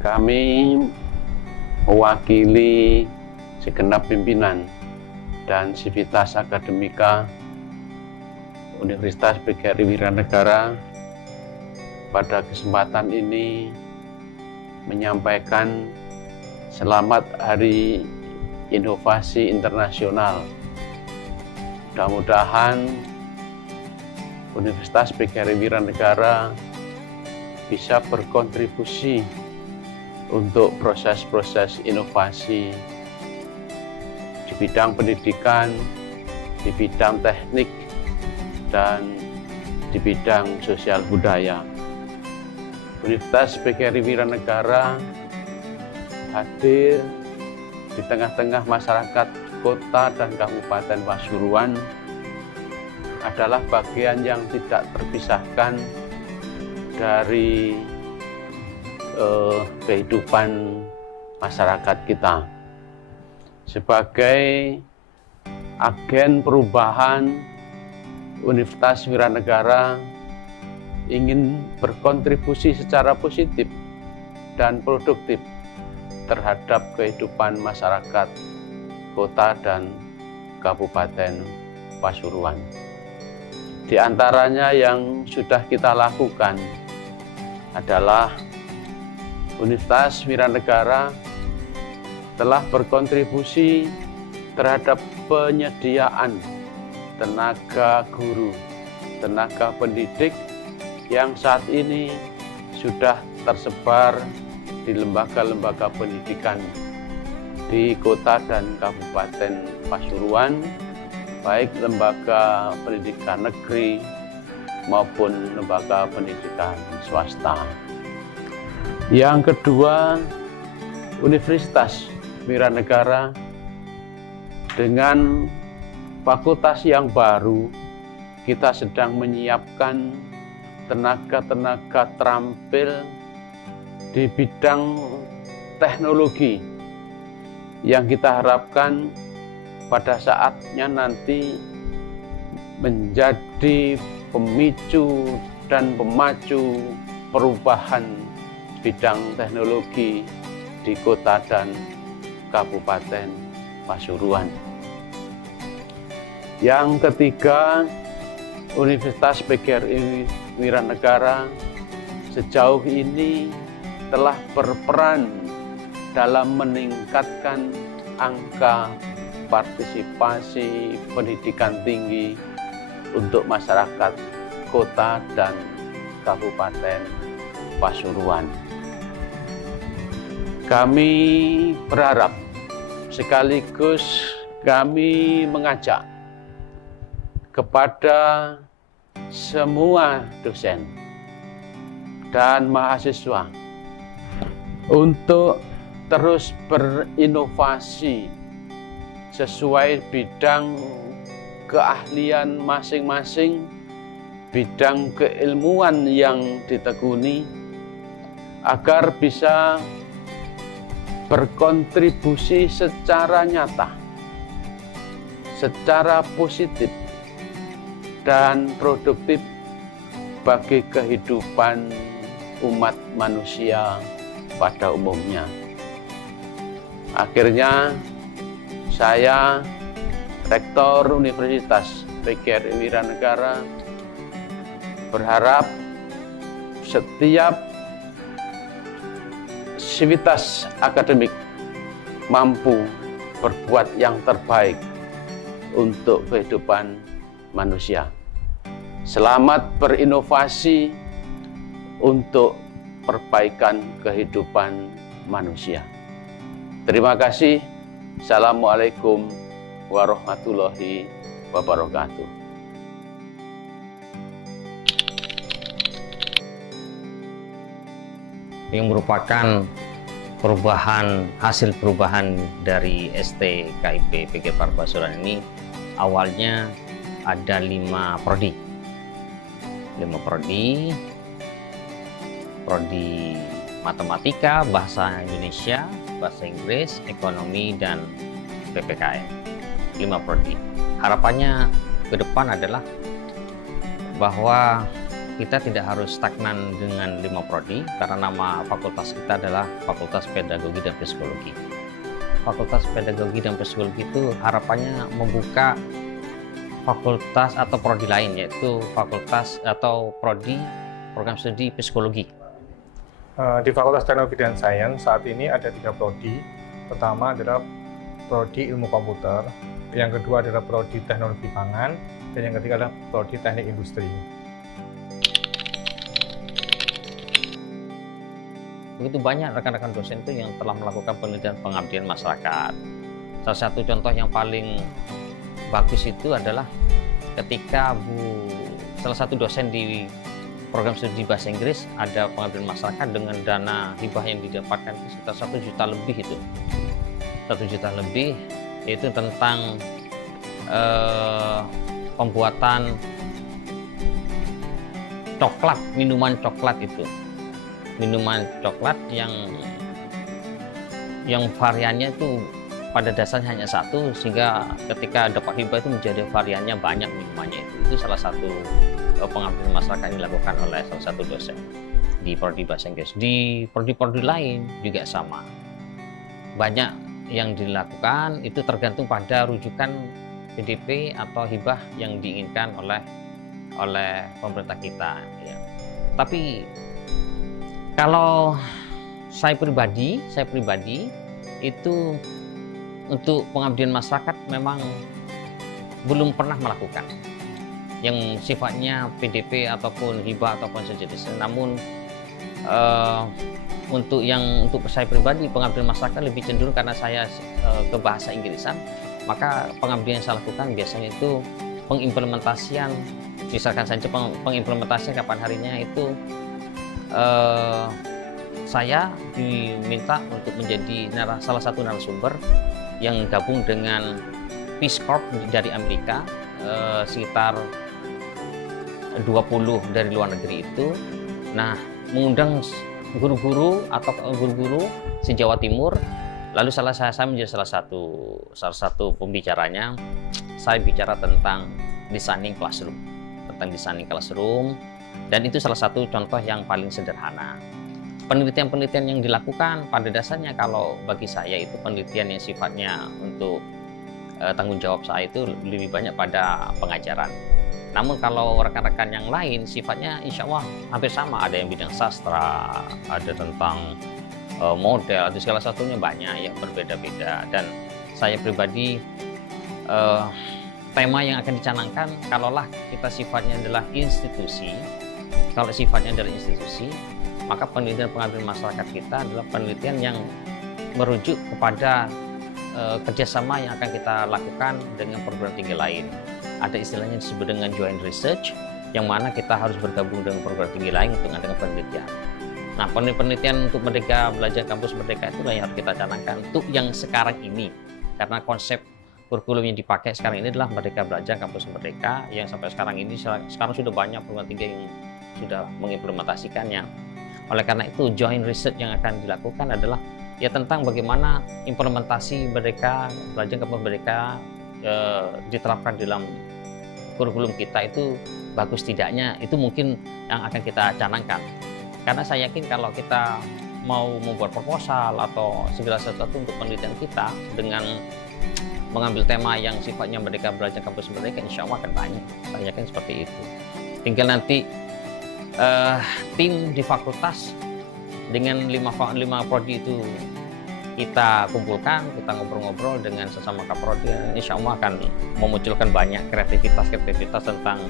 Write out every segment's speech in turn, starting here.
Kami mewakili segenap pimpinan dan sivitas akademika Universitas PGRI Wiranegara pada kesempatan ini menyampaikan selamat Hari Inovasi Internasional. Mudah-mudahan Universitas PGRI Wiranegara bisa berkontribusi untuk proses-proses inovasi di bidang pendidikan, di bidang teknik, dan di bidang sosial budaya. Universitas PGRI Wiranegara hadir di tengah-tengah masyarakat kota dan Kabupaten Pasuruan adalah bagian yang tidak terpisahkan dari kehidupan masyarakat kita. Sebagai agen perubahan, Universitas Wiranegara ingin berkontribusi secara positif dan produktif terhadap kehidupan masyarakat kota dan Kabupaten Pasuruan. Di antaranya yang sudah kita lakukan adalah Universitas Wiranegara telah berkontribusi terhadap penyediaan tenaga guru, tenaga pendidik yang saat ini sudah tersebar di lembaga-lembaga pendidikan di kota dan Kabupaten Pasuruan, baik lembaga pendidikan negeri maupun lembaga pendidikan swasta. Yang kedua, Universitas Wiranegara dengan fakultas yang baru, kita sedang menyiapkan tenaga-tenaga terampil di bidang teknologi yang kita harapkan pada saatnya nanti menjadi pemicu dan pemacu perubahan bidang teknologi di kota dan Kabupaten Pasuruan. Yang ketiga, Universitas PGRI Wiranegara sejauh ini telah berperan dalam meningkatkan angka partisipasi pendidikan tinggi untuk masyarakat kota dan Kabupaten Pasuruan. Kami berharap sekaligus kami mengajak kepada semua dosen dan mahasiswa untuk terus berinovasi sesuai bidang keahlian masing-masing, bidang keilmuan yang ditekuni, agar bisa berkontribusi secara nyata, secara positif dan produktif bagi kehidupan umat manusia pada umumnya. Akhirnya, saya, Rektor Universitas PGRI Wiranegara, berharap setiap sivitas akademik mampu berbuat yang terbaik untuk kehidupan manusia. Selamat berinovasi untuk perbaikan kehidupan manusia. Terima kasih. Assalamualaikum warahmatullahi wabarakatuh. Yang merupakan hasil perubahan dari STKIP PGRI Pasuruan ini, awalnya ada 5 prodi. Prodi Matematika, Bahasa Indonesia, Bahasa Inggris, Ekonomi, dan PPKN. 5 prodi. Harapannya ke depan adalah bahwa kita tidak harus stagnan dengan 5 prodi, karena nama fakultas kita adalah Fakultas Pedagogi dan Psikologi. Fakultas Pedagogi dan Psikologi itu harapannya membuka fakultas atau prodi lain, yaitu fakultas atau prodi program studi psikologi. Di Fakultas Teknologi dan Sains saat ini ada 3 prodi. Pertama adalah prodi Ilmu Komputer, yang kedua adalah prodi Teknologi Pangan, dan yang ketiga adalah prodi Teknik Industri. Begitu banyak rekan-rekan dosen itu yang telah melakukan penelitian pengabdian masyarakat. Salah satu contoh yang paling bagus itu adalah ketika salah satu dosen di program studi bahasa Inggris ada pengabdian masyarakat dengan dana hibah yang didapatkan itu sekitar 1 juta lebih itu. 1 juta lebih itu tentang pembuatan coklat, minuman coklat itu. Minuman coklat yang variannya itu pada dasarnya hanya 1, sehingga ketika dapat hibah itu menjadi variannya banyak minumannya itu. Itu salah satu pengabdian masyarakat yang dilakukan oleh salah satu dosen di prodi bahasa Inggris. Di prodi-prodi lain juga sama. Banyak yang dilakukan itu tergantung pada rujukan PDP atau hibah yang diinginkan oleh pemerintah kita. Ya. Tapi kalau saya pribadi itu untuk pengabdian masyarakat memang belum pernah melakukan yang sifatnya PDP ataupun hibah ataupun sejenisnya. Namun untuk saya pribadi pengabdian masyarakat lebih cenderung karena saya ke bahasa Inggrisan, maka pengabdian yang saya lakukan biasanya itu pengimplementasian, misalkan saja pengimplementasian kapan harinya itu saya diminta untuk menjadi salah satu narasumber yang gabung dengan Peace Corps dari Amerika, sekitar 20 dari luar negeri itu. Nah, mengundang guru-guru atau guru-guru se Jawa Timur. Lalu saya menjadi salah satu pembicaranya. Saya bicara tentang designing classroom, dan itu salah satu contoh yang paling sederhana. Penelitian-penelitian yang dilakukan pada dasarnya kalau bagi saya itu penelitian yang sifatnya untuk tanggung jawab saya itu lebih banyak pada pengajaran. Namun kalau rekan-rekan yang lain sifatnya insya Allah hampir sama, ada yang bidang sastra, ada tentang model, ada segala satunya banyak yang berbeda-beda. Dan saya pribadi tema yang akan dicanangkan kalaulah kita sifatnya adalah institusi, maka penelitian pengabdian masyarakat kita adalah penelitian yang merujuk kepada kerjasama yang akan kita lakukan dengan perguruan tinggi lain. Ada istilahnya disebut dengan joint research, yang mana kita harus bergabung dengan perguruan tinggi lain untuk mengadakan penelitian. Nah, penelitian untuk Merdeka Belajar Kampus Merdeka itulah yang harus kita canangkan untuk yang sekarang ini, karena konsep kurikulum yang dipakai sekarang ini adalah Merdeka Belajar Kampus Merdeka, yang sampai sekarang ini sekarang sudah banyak perguruan tinggi yang sudah mengimplementasikannya. Oleh karena itu, joint research yang akan dilakukan adalah ya tentang bagaimana implementasi Merdeka Belajar Kampus Merdeka diterapkan dalam kurikulum kita itu bagus tidaknya, itu mungkin yang akan kita canangkan. Karena saya yakin kalau kita mau membuat proposal atau segala sesuatu untuk penelitian kita dengan mengambil tema yang sifatnya Merdeka Belajar Kampus Merdeka, insya Allah akan banyak. Saya yakin seperti itu. Tinggal nanti tim di fakultas dengan 5 prodi itu kita kumpulkan, kita ngobrol-ngobrol dengan sesama kaprodi, insya Allah akan memunculkan banyak kreativitas tentang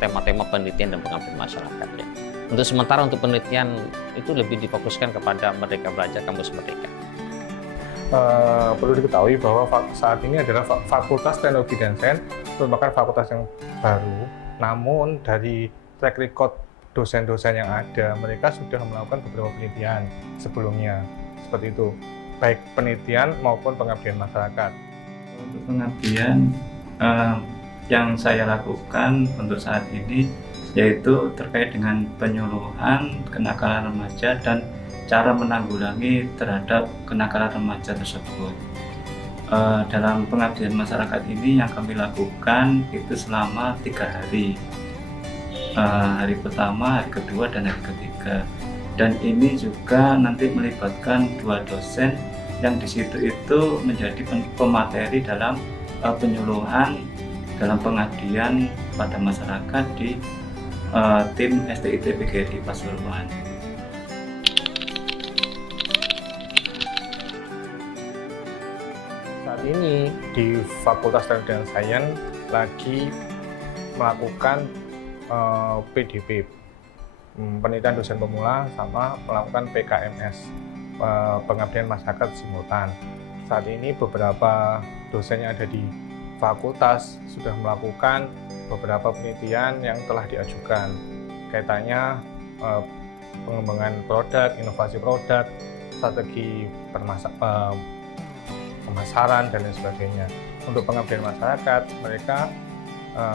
tema-tema penelitian dan pengabdian masyarakat. Ya. Untuk sementara untuk penelitian itu lebih difokuskan kepada Merdeka Belajar Kampus Merdeka. Perlu diketahui bahwa saat ini adalah Fakultas Teknologi dan Sains merupakan fakultas yang baru, namun dari track record dosen-dosen yang ada, mereka sudah melakukan beberapa penelitian sebelumnya, seperti itu, baik penelitian maupun pengabdian masyarakat. Untuk pengabdian yang saya lakukan untuk saat ini yaitu terkait dengan penyuluhan kenakalan remaja dan cara menanggulangi terhadap kenakalan remaja tersebut. Dalam pengabdian masyarakat ini yang kami lakukan itu selama 3 hari. hari pertama, hari kedua, dan hari ketiga. Dan ini juga nanti melibatkan 2 dosen yang di situ itu menjadi pemateri dalam penyuluhan dalam pengabdian pada masyarakat di tim STIT PGRI Pasuruan. Saat ini di Fakultas Teknik dan Sains lagi melakukan PDP, penelitian dosen pemula, sama melakukan PKMS, pengabdian masyarakat simultan. Saat ini beberapa dosen yang ada di fakultas sudah melakukan beberapa penelitian yang telah diajukan, kaitannya pengembangan produk, inovasi produk, strategi pemasaran, dan lain sebagainya. Untuk pengabdian masyarakat, mereka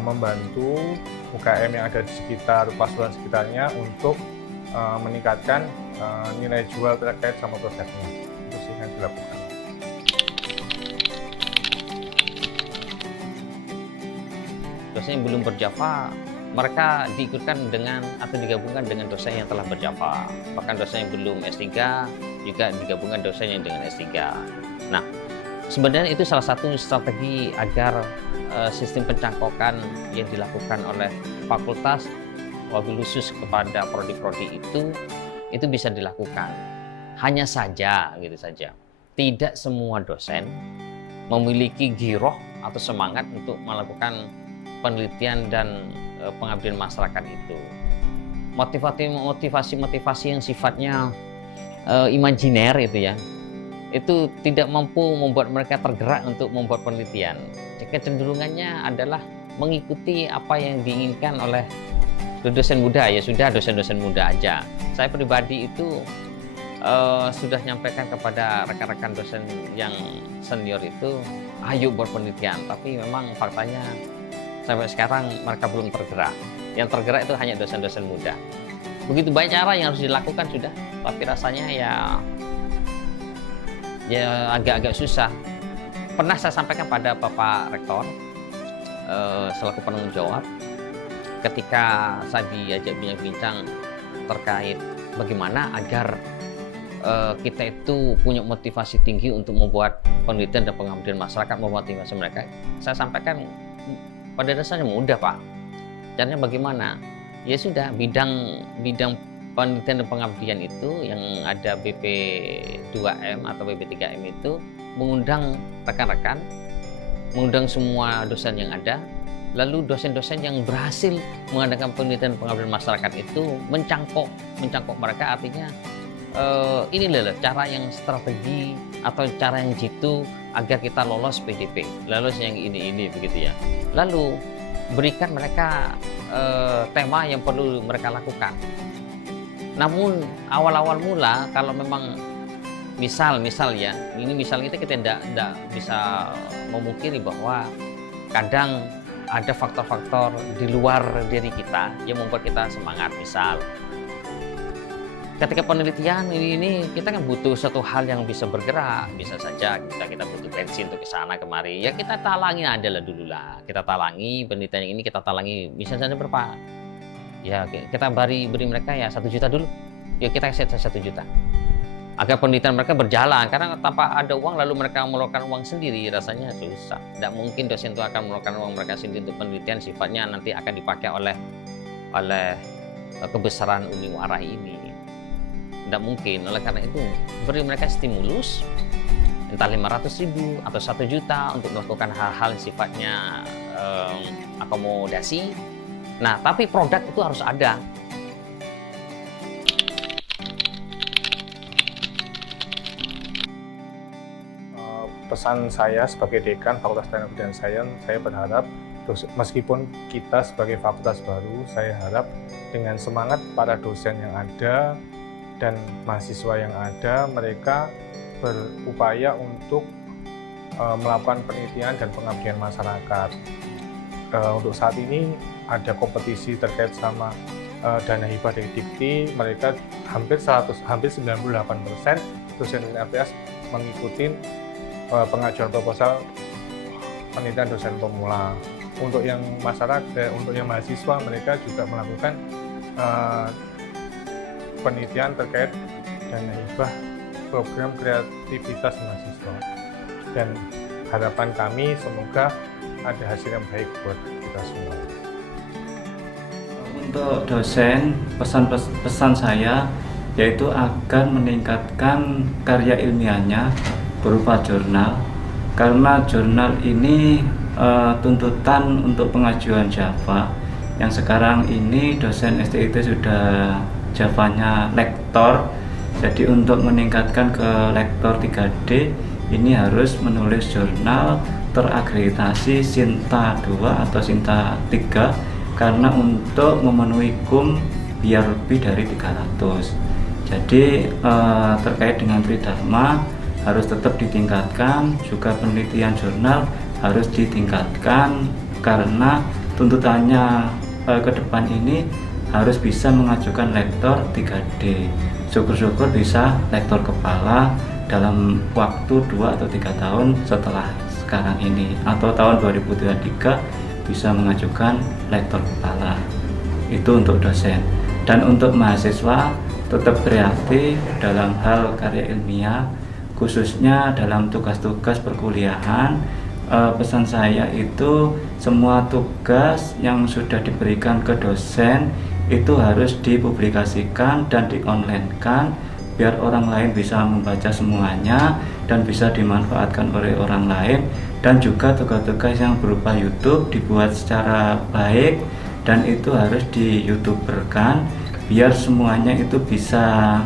membantu UKM yang ada di sekitar Pasuruan sekitarnya untuk meningkatkan nilai jual terkait sama produknya. Itu sih yang dilakukan. Dosen yang belum berjava, mereka diikutkan dengan atau digabungkan dengan dosen yang telah berjava. Bahkan dosen yang belum S3 juga digabungkan dosen yang dengan S3. Nah, sebenarnya itu salah satu strategi agar sistem pencangkokan yang dilakukan oleh fakultas, wabil khusus kepada prodi-prodi itu bisa dilakukan. Hanya saja, tidak semua dosen memiliki giroh atau semangat untuk melakukan penelitian dan pengabdian masyarakat itu. Motivasi yang sifatnya imajiner itu tidak mampu membuat mereka tergerak untuk membuat penelitian. Kecenderungannya adalah mengikuti apa yang diinginkan oleh dosen muda, ya sudah dosen-dosen muda aja. Saya pribadi itu sudah nyampaikan kepada rekan-rekan dosen yang senior itu, ayo buat penelitian, tapi memang faktanya sampai sekarang mereka belum tergerak. Yang tergerak itu hanya dosen-dosen muda. Begitu banyak cara yang harus dilakukan sudah, tapi rasanya ya agak-agak susah. Pernah saya sampaikan pada Bapak Rektor selaku penanggung jawab ketika saya diajak bincang-bincang terkait bagaimana agar kita itu punya motivasi tinggi untuk membuat penelitian dan pengabdian masyarakat, memotivasi mereka. Saya sampaikan pada dasarnya mudah, Pak. Caranya bagaimana? Ya sudah, bidang penelitian dan pengabdian itu yang ada BP2M atau BP3M itu mengundang rekan-rekan, mengundang semua dosen yang ada, lalu dosen-dosen yang berhasil mengadakan penelitian dan pengabdian masyarakat itu mencangkok mereka, artinya ini loh cara yang strategi atau cara yang jitu agar kita lolos PDP, lolos yang ini begitu ya. Lalu berikan mereka tema yang perlu mereka lakukan. Namun awal-awal mula kalau memang misal ya, ini misal kita tidak bisa memungkiri bahwa kadang ada faktor-faktor di luar diri kita yang membuat kita semangat. Misal ketika penelitian ini kita kan butuh satu hal yang bisa bergerak, bisa saja kita butuh bensin untuk ke sana kemari, ya kita talangi adalah dulu lah, kita talangi penelitian ini, kita talangi misalnya berapa, ya kita beri mereka ya 1 juta dulu, ya kita kasih 1 juta agar penelitian mereka berjalan, karena tanpa ada uang lalu mereka mengeluarkan uang sendiri rasanya susah. Tidak mungkin dosen itu akan mengeluarkan uang mereka sendiri untuk penelitian, sifatnya nanti akan dipakai oleh kebesaran Uniwara ini. Tidak mungkin, oleh karena itu beri mereka stimulus entah 500.000 atau 1 juta untuk melakukan hal-hal yang sifatnya akomodasi. Nah, tapi produk itu harus ada. Pesan saya sebagai dekan Fakultas Teknik dan Sains, saya berharap meskipun kita sebagai fakultas baru, saya harap dengan semangat para dosen yang ada dan mahasiswa yang ada, mereka berupaya untuk melakukan penelitian dan pengabdian masyarakat. Untuk saat ini ada kompetisi terkait sama dana hibah dari Dikti, mereka hampir 98% dosen FTS mengikuti pengajuan proposal penelitian dosen pemula. untuk yang masyarakat, untuk yang mahasiswa, mereka juga melakukan penelitian terkait dana hibah program kreativitas mahasiswa. Dan harapan kami semoga ada hasil yang baik buat kita semua. Untuk dosen, pesan saya yaitu agar meningkatkan karya ilmiahnya berupa jurnal, karena jurnal ini tuntutan untuk pengajuan Java. Yang sekarang ini dosen STIT sudah Javanya lektor, jadi untuk meningkatkan ke lektor 3D ini harus menulis jurnal terakreditasi Sinta 2 atau Sinta 3, karena untuk memenuhi KUM biar lebih dari 300. Jadi terkait dengan Tridharma harus tetap ditingkatkan, juga penelitian jurnal harus ditingkatkan, karena tuntutannya ke depan ini harus bisa mengajukan lektor 3D. Syukur-syukur bisa lektor kepala dalam waktu 2 atau 3 tahun setelah sekarang ini, atau tahun 2023 bisa mengajukan lektor kepala. Itu untuk dosen. Dan untuk mahasiswa tetap kreatif dalam hal karya ilmiah, khususnya dalam tugas-tugas perkuliahan. Pesan saya itu semua tugas yang sudah diberikan ke dosen itu harus dipublikasikan dan di-online-kan biar orang lain bisa membaca semuanya dan bisa dimanfaatkan oleh orang lain. Dan juga tugas-tugas yang berupa YouTube dibuat secara baik dan itu harus di YouTuberkan biar semuanya itu bisa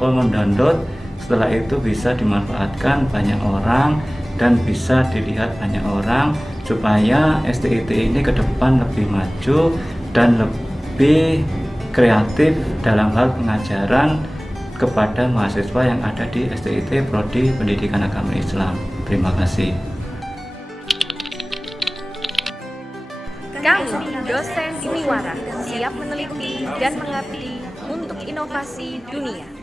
mendownload. Setelah itu bisa dimanfaatkan banyak orang dan bisa dilihat banyak orang, supaya STIT ini ke depan lebih maju dan lebih kreatif dalam hal pengajaran kepada mahasiswa yang ada di STIT Prodi Pendidikan Agama Islam. Terima kasih. Kami, dosen Diniwara, siap meneliti dan mengabdi untuk inovasi dunia.